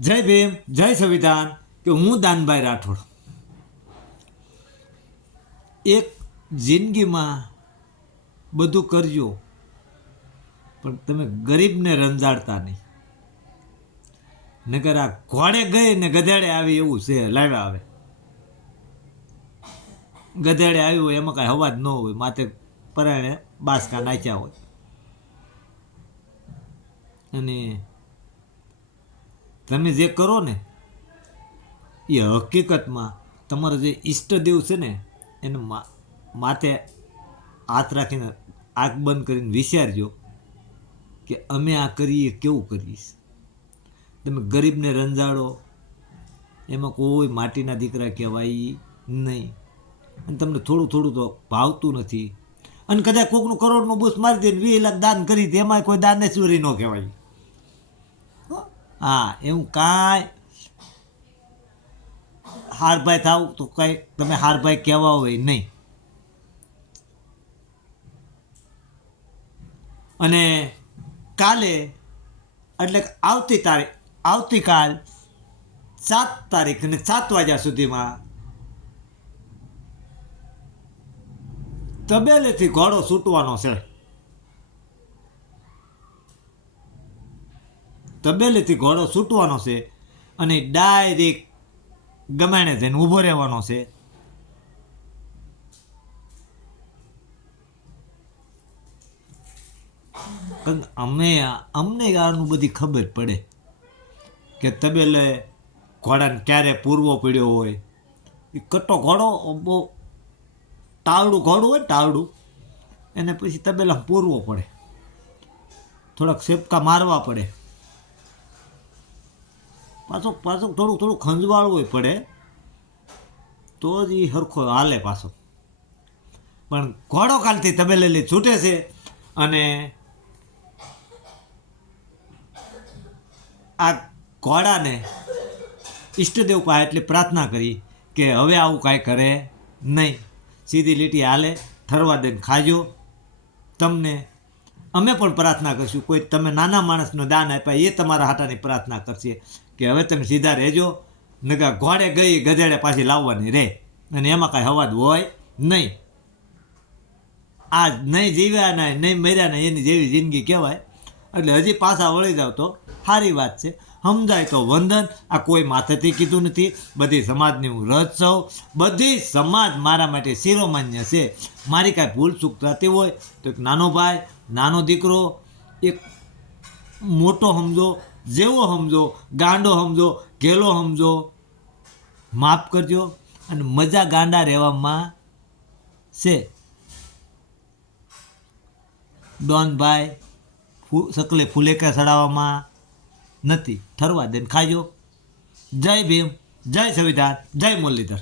જય ભીમ, જય સંવિધાન, કે હું દાનભાઈ રાઠોડ. એક જિંદગીમાં બધું કરજો, પણ તમે ગરીબને રંજાડતા નહીં. નગર આ ઘોડે ગઈ ને ગધેડે આવી એવું છે, લાવ્યા આવે. ગધેડે આવ્યું હોય, એમાં કાંઈ અવાજ ન હોય, માથે પરાણે બાસકા નાખ્યા હોય. અને તમે જે કરો ને, એ હકીકતમાં તમારો જે ઈષ્ટદેવ છે ને, એને માથે હાથ રાખીને આંખ બંધ કરીને વિચારજો કે અમે આ કરીએ, કેવું કરીશ તમે ગરીબને રંજાડો, એમાં કોઈ માટીના દીકરા કહેવાય નહીં. અને તમને થોડું થોડું તો ભાવતું નથી. અને કદાચ કોકનું કરોડનું બૂસ મારી દે વીસ લાખ દાન કરી દે એમાં કોઈ દાનેશ્વરી ન કહેવાય. હો? એવું કાંઈ હારભાઈ થાવ તો કંઈ તમે હારભાઈ કહેવા હોય નહીં અને કાલે, એટલે આવતી તારીખ, આવતીકાલ સાત તારીખ અને સાત વાગ્યા સુધીમાં તબેલેથી ઘોડો છૂટવાનો છે તબેલેથી ઘોડો છૂટવાનો છે અને ડાયરેક્ટ ગમાણે થઈને ઊભો રહેવાનો છે. અમે અમને આનું બધી ખબર પડે કે તબેલે ઘોડાને ક્યારે પૂરવો પડ્યો હોય. એ કટ્ટો ઘોડો, બહુ તાવડું ઘોડું હોય તાવડું, એને પછી તબેલા પૂરવો પડે. થોડાક સેપકા મારવા પડે. પાછો પાછો થોડું થોડું ખંજવાળવું પડે, તો જ એ સરખો હાલે પાછો. પણ ઘોડો કાલથી તબેલેલી છૂટે છે અને આ ઘોડાને ઈષ્ટદેવ પાસે એટલી પ્રાર્થના કરી કે હવે આવું કાંઈ કરે નહીં. સીધી લીટી હાલે ઠરવા દઈને ખાજો. તમને અમે પણ પ્રાર્થના કરશું. કોઈ તમે નાના માણસનો દાન આપ્યા, એ તમારા હાટાની પ્રાર્થના કરશે કે હવે તમે સીધા રહેજો નકા ઘોડે ગઈ ગધેડે પાછી લાવવાની રહે અને એમાં કાંઈ હવાદ હોય નહીં. આ નહીં જીવ્યા ને નહીં મર્યા ને એની જેવી જિંદગી કહેવાય. એટલે હજી પાછા વળી જાવ તો સારી વાત છે. સમજાય તો વંદન. આ કોઈ માથેથી કીધું નથી. બધી સમાજની હું રજ બધી સમાજ મારા માટે શિરોમાન્ય છે. મારી કાંઈ ભૂલ ચૂક થતી હોય તો એક નાનો ભાઈ નાનો દીકરો એક મોટો સમજો, જેવો સમજો, ગાંડો સમજો, ઘેલો સમજો, માફ કરજો. અને મજા ગાંડા રહેવામાં છે. ડોનભાઈ ફૂ, સકલે ફૂલેકા ચડાવવામાં નથી. ઠરવા દે ખાજો. જય ભીમ, જય સંવિધાન, જય મુરલીધર.